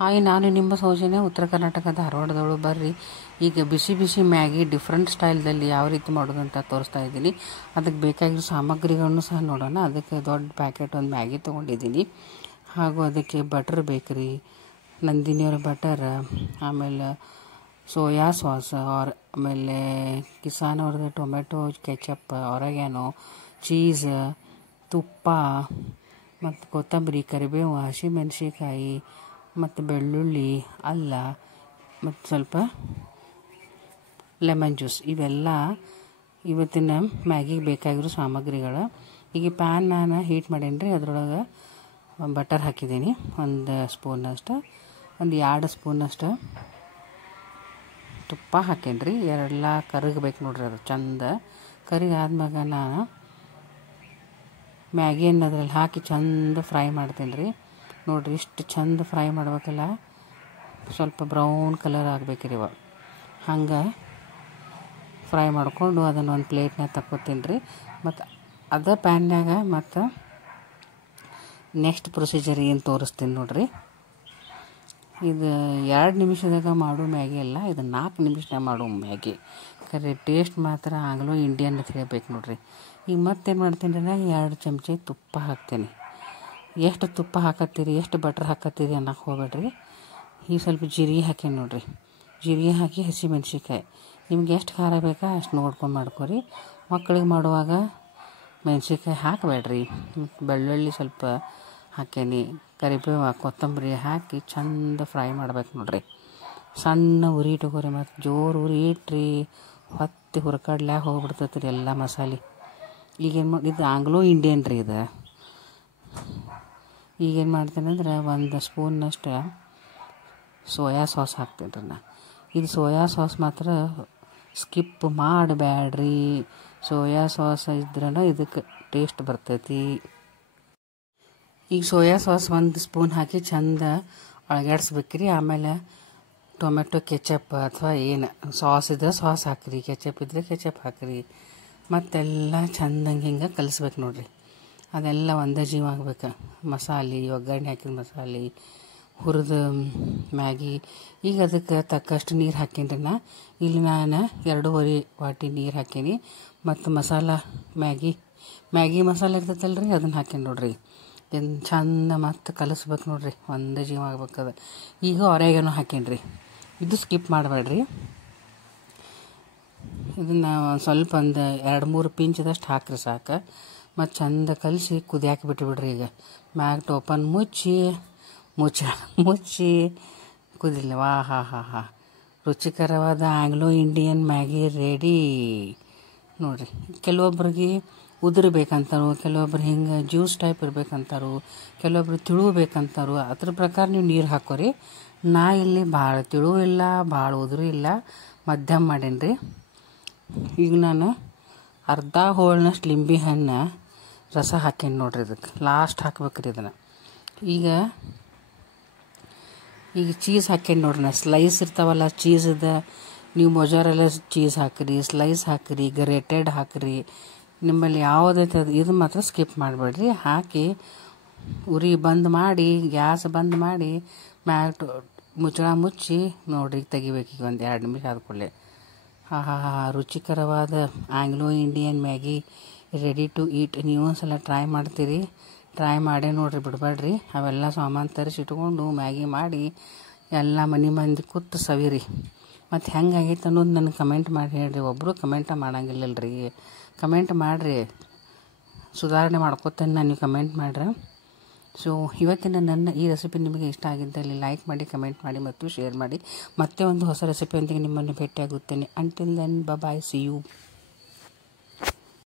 Hi, ನಾನು ನಿಮ್ಮ ಸೌಜನ್ಯ, ಉತ್ತರ ಕರ್ನಾಟಕ ಧಾರವಾಡದವಳು. ಬರ್ರಿ, ಈಗ ಬಿಸಿ ಬಿಸಿ ಮ್ಯಾಗಿ ಡಿಫ್ರೆಂಟ್ ಸ್ಟೈಲ್ದಲ್ಲಿ ಯಾವ ರೀತಿ ಮಾಡೋದು ಅಂತ ತೋರಿಸ್ತಾ ಇದ್ದೀನಿ. ಅದಕ್ಕೆ ಬೇಕಾಗಿರೋ ಸಾಮಗ್ರಿಗಳನ್ನು ಸಹ ನೋಡೋಣ. ಅದಕ್ಕೆ ದೊಡ್ಡ ಪ್ಯಾಕೆಟ್ ಒಂದು ಮ್ಯಾಗಿ ತೊಗೊಂಡಿದ್ದೀನಿ. ಹಾಗೂ ಅದಕ್ಕೆ ಬಟರ್ ಬೇಕ್ರಿ, ನಂದಿನಿಯವರ ಬಟರ್, ಆಮೇಲೆ ಸೋಯಾ ಸಾಸ್, ಆಮೇಲೆ ಕಿಸಾನ್ ಅವ್ರದ್ದು ಟೊಮೆಟೊ ಕೆಚಪ್, ಒರೆಗ್ಯಾನೋ, ಚೀಸ್, ತುಪ್ಪ ಮತ್ತು ಕೊತ್ತಂಬರಿ, ಕರಿಬೇವು, ಹಸಿಮೆಣಸಿಕಾಯಿ ಮತ್ತು ಬೆಳ್ಳುಳ್ಳಿ, ಅಲ್ಲ ಮತ್ತು ಸ್ವಲ್ಪ ಲೆಮನ್ ಜ್ಯೂಸ್. ಇವೆಲ್ಲ ಇವತ್ತಿನ ಮ್ಯಾಗಿಗೆ ಬೇಕಾಗಿರೋ ಸಾಮಗ್ರಿಗಳು. ಈಗ ಪ್ಯಾನ್ ನಾನು ಹೀಟ್ ಮಾಡೀನಿ ರೀ. ಅದ್ರೊಳಗೆ ಬಟರ್ ಹಾಕಿದ್ದೀನಿ, 1 ಸ್ಪೂನಷ್ಟು, 2 ಸ್ಪೂನಷ್ಟು ತುಪ್ಪ ಹಾಕೇನಿ ರೀ. ಎಲ್ಲ ಕರಗಬೇಕು ನೋಡ್ರಿ, ಅದು ಚಂದ ಕರಿಗಾದ್ಮ್ಯಾಗ ನಾನು ಮ್ಯಾಗಿಯನ್ನು ಅದ್ರಲ್ಲಿ ಹಾಕಿ ಚಂದ ಫ್ರೈ ಮಾಡ್ತೀನಿ ರೀ. ನೋಡಿರಿ, ಇಷ್ಟು ಚಂದ ಫ್ರೈ ಮಾಡ್ಬೇಕಲ್ಲ, ಸ್ವಲ್ಪ ಬ್ರೌನ್ ಕಲರ್ ಆಗಬೇಕ್ರಿ. ಇವಾಗ ಹಂಗೆ ಫ್ರೈ ಮಾಡಿಕೊಂಡು ಅದನ್ನು ಒಂದು ಪ್ಲೇಟ್ನಾಗ ತಕ್ಕೊತೀನಿ ರೀ. ಮತ್ತು ಅದೇ ಪ್ಯಾನ್ಯಾಗ ಮತ್ತು ನೆಕ್ಸ್ಟ್ ಪ್ರೊಸೀಜರ್ ಏನು ತೋರಿಸ್ತೀನಿ ನೋಡಿರಿ. ಇದು 2 ನಿಮಿಷದಾಗ ಮಾಡೋ ಮ್ಯಾಗಿ ಅಲ್ಲ, ಇದು 4 ನಿಮಿಷದಾಗ ಮಾಡೋ ಮ್ಯಾಗಿ. ಕರೆ ಟೇಸ್ಟ್ ಮಾತ್ರ ಆಂಗ್ಲೋ ಇಂಡಿಯನ್ ಅಂತ ಹೇಳ್ಬೇಕು ನೋಡಿರಿ. ಈಗ ಮತ್ತೇನು ಮಾಡ್ತೀನಿ ರೀ, 2 ಚಮಚ ತುಪ್ಪ ಹಾಕ್ತೀನಿ. ಎಷ್ಟು ತುಪ್ಪ ಹಾಕತ್ತೀರಿ, ಎಷ್ಟು ಬಟ್ರ್ ಹಾಕತ್ತೀರಿ ಅನ್ನೋಕೆ ಹೋಗ್ಬೇಡ್ರಿ. ಈಗ ಸ್ವಲ್ಪ ಜೀರಿಗೆ ಹಾಕೀನಿ ನೋಡಿರಿ. ಜೀರಿಗೆ ಹಾಕಿ ಹಸಿಮೆಣ್ಸಿಕಾಯಿ, ನಿಮ್ಗೆ ಎಷ್ಟು ಖಾರ ಬೇಕಾ ಅಷ್ಟು ನೋಡ್ಕೊಂಡು ಮಾಡ್ಕೊರಿ. ಮಕ್ಕಳಿಗೆ ಮಾಡುವಾಗ ಮೆಣಸಿನ್ಕಾಯಿ ಹಾಕಬೇಡ್ರಿ. ಮತ್ತು ಬೆಳ್ಳುಳ್ಳಿ ಸ್ವಲ್ಪ ಹಾಕೇನಿ, ಕರಿಬೇವು, ಕೊತ್ತಂಬರಿ ಹಾಕಿ ಚಂದ ಫ್ರೈ ಮಾಡ್ಬೇಕು ನೋಡಿರಿ. ಸಣ್ಣ ಉರಿ ಇಟ್ಕೋರಿ, ಮತ್ತು ಜೋರು ಉರಿ ಇಟ್ರಿ ಹೊತ್ತಿ ಹುರ್ಕಡ್ಲ್ಯಾಗ ಹೋಗ್ಬಿಡ್ತೈತೆ ರೀ ಎಲ್ಲ ಮಸಾಲೆ. ಈಗೇನು ಇದು ಆಂಗ್ಲೋ ಇಂಡಿಯನ್ ರೀ. ಇದು ಈಗೇನು ಮಾಡ್ತೀನಿ ಅಂದ್ರೆ 1 ಸ್ಪೂನ್ನಷ್ಟು ಸೋಯಾ ಸಾಸ್ ಹಾಕ್ತೀನಿ ರೀ. ಇದು ಸೋಯಾ ಸಾಸ್ ಮಾತ್ರ ಸ್ಕಿಪ್ ಮಾಡಬೇಡ್ರಿ. ಸೋಯಾ ಸಾಸ್ ಇದ್ರೂ ಇದಕ್ಕೆ ಟೇಸ್ಟ್ ಬರ್ತೈತಿ. ಈಗ ಸೋಯಾ ಸಾಸ್ 1 ಸ್ಪೂನ್ ಹಾಕಿ ಚಂದ ಅಳಗಾಡಿಸ್ಬೇಕ್ರಿ. ಆಮೇಲೆ ಟೊಮೆಟೊ ಕೆಚಪ್ ಅಥವಾ ಏನು ಸಾಸ್ ಇದ್ರೆ ಸಾಸ್ ಹಾಕಿರಿ, ಕೆಚಪ್ ಇದ್ರೆ ಕೆಚಪ್ ಹಾಕಿರಿ. ಮತ್ತೆಲ್ಲ ಚಂದಂಗೆ ಹಿಂಗೆ ಕಲಿಸ್ಬೇಕು ನೋಡಿರಿ. ಅದೆಲ್ಲ ಒಂದೇ ಜೀವ ಆಗ್ಬೇಕು. ಮಸಾಲೆ, ಒಗ್ಗರಣೆ ಹಾಕಿದ ಮಸಾಲೆ, ಹುರಿದ ಮ್ಯಾಗಿ. ಈಗ ಅದಕ್ಕೆ ತಕ್ಕಷ್ಟು ನೀರು ಹಾಕೀನಿ ರೀ. ಇಲ್ಲಿ ನಾನು 2.5 ವಾಟಿ ನೀರು ಹಾಕೀನಿ. ಮತ್ತು ಮಸಾಲ ಮ್ಯಾಗಿ ಮಸಾಲೆ ಇರ್ತೈತಲ್ಲ ರೀ, ಅದನ್ನು ಹಾಕೀನಿ ನೋಡಿರಿ. ಇದನ್ನು ಚಂದ ಮತ್ತು ಕಲಿಸ್ಬೇಕು ನೋಡಿರಿ, ಒಂದೇ ಜೀವ ಆಗ್ಬೇಕದು. ಈಗ ಒರೆಗ್ಯಾನೋ ಹಾಕೀನಿ ರೀ. ಇದು ಸ್ಕಿಪ್ ಮಾಡಬೇಡ್ರಿ. ಇದನ್ನು ಸ್ವಲ್ಪ 2-3 ಪಿಂಚದಷ್ಟು ಹಾಕ್ರಿ ಸಾಕು. ಮತ್ತು ಚಂದ ಕಲಿಸಿ ಕುದಿಯಾಕೆ ಬಿಟ್ಟುಬಿಡ್ರಿ. ಈಗ ಮ್ಯಾಗ್ ಟೋಪನ್ ಮುಚ್ಚಿ ಕುದಿಲ್ಲ. ಹಾ ರುಚಿಕರವಾದ ಆಂಗ್ಲೋ ಇಂಡಿಯನ್ ಮ್ಯಾಗಿ ರೆಡಿ ನೋಡಿರಿ. ಕೆಲವೊಬ್ರಿಗೆ ಉದುರು ಬೇಕಂತಾರೋ, ಕೆಲವೊಬ್ರು ಹಿಂಗೆ ಜ್ಯೂಸ್ ಟೈಪ್ ಇರ್ಬೇಕಂತಾರೋ, ಕೆಲವೊಬ್ರು ತಿಳು ಬೇಕಂತಾರೋ. ಅದ್ರ ಪ್ರಕಾರ ನೀವು ನೀರು ಹಾಕೋರಿ. ನಾ ಇಲ್ಲಿ ಭಾಳ ತಿಳು ಇಲ್ಲ, ಭಾಳ ಉದುರು ಇಲ್ಲ, ಮಧ್ಯಮ ಮಾಡೀನಿ ರೀ. ಈಗ ನಾನು ಅರ್ಧ ಹೋಳ್ನಷ್ಟು ಲಿಂಬೆ ಹಣ್ಣು ರಸ ಹಾಕೀನಿ ನೋಡಿರಿ. ಇದಕ್ಕೆ ಲಾಸ್ಟ್ ಹಾಕ್ಬೇಕ್ರಿ ಇದನ್ನು. ಈಗ ಚೀಸ್ ಹಾಕೀನಿ ನೋಡ್ರಿ. ನಾ ಸ್ಲೈಸ್ ಇರ್ತಾವಲ್ಲ ಚೀಸದ, ನೀವು ಮೊಜಾರೆಲ್ಲ ಚೀಸ್ ಹಾಕಿರಿ, ಸ್ಲೈಸ್ ಹಾಕಿರಿ, ಗ್ರೇಟೆಡ್ ಹಾಕಿರಿ, ನಿಮ್ಮಲ್ಲಿ ಯಾವುದೈತೆ ಇದು ಮಾತ್ರ ಸ್ಕಿಪ್ ಮಾಡಬೇಡ್ರಿ. ಹಾಕಿ ಉರಿ ಬಂದ್ ಮಾಡಿ, ಗ್ಯಾಸ್ ಬಂದ್ ಮಾಡಿ, ಮ್ಯಾಗ್ ಮುಚ್ಚಳ ಮುಚ್ಚಿ ನೋಡ್ರಿ. ತೆಗಿಬೇಕು ಈಗ 1-2 ನಿಮಿಷ ಆದ ಕೂಡಲೇ. ರುಚಿಕರವಾದ Anglo Indian Maggi ready to eat. ನೀವು ಒಂದ್ಸಲ ಟ್ರೈ ಮಾಡ್ತೀರಿ. ಟ್ರೈ ಮಾಡೇ ನೋಡಿರಿ, ಬಿಡಬೇಡ್ರಿ. ಅವೆಲ್ಲ ಸಾಮಾನು ತರಿಸಿಟ್ಕೊಂಡು ಮ್ಯಾಗಿ ಮಾಡಿ ಎಲ್ಲ ಮನೆ ಮಂದಿ ಕೂತು ಸವಿರಿ. ಮತ್ತು ಹೆಂಗಾಗೈತೆ ಅನ್ನೋದು ನನಗೆ ಕಮೆಂಟ್ ಮಾಡಿ ಹೇಳ್ರಿ. ಒಬ್ಬರು ಕಮೆಂಟ ಮಾಡೋಂಗಿಲ್ಲಲ್ರಿ. ಕಮೆಂಟ್ ಮಾಡಿರಿ, ಸುಧಾರಣೆ ಮಾಡ್ಕೊತೇನೆ ನಾನು, ನೀವು ಕಮೆಂಟ್ ಮಾಡ್ರಿ. ಸೊ ಇವತ್ತಿನ ನನ್ನ ಈ ರೆಸಿಪಿ ನಿಮಗೆ ಇಷ್ಟ ಆಗಿದ್ದಲ್ಲಿ ಲೈಕ್ ಮಾಡಿ, ಕಮೆಂಟ್ ಮಾಡಿ ಮತ್ತು ಶೇರ್ ಮಾಡಿ. ಮತ್ತೆ ಒಂದು ಹೊಸ ರೆಸಿಪಿಯೊಂದಿಗೆ ನಿಮ್ಮನ್ನು ಭೇಟಿಯಾಗುತ್ತೇನೆ. Until then, bye, see you.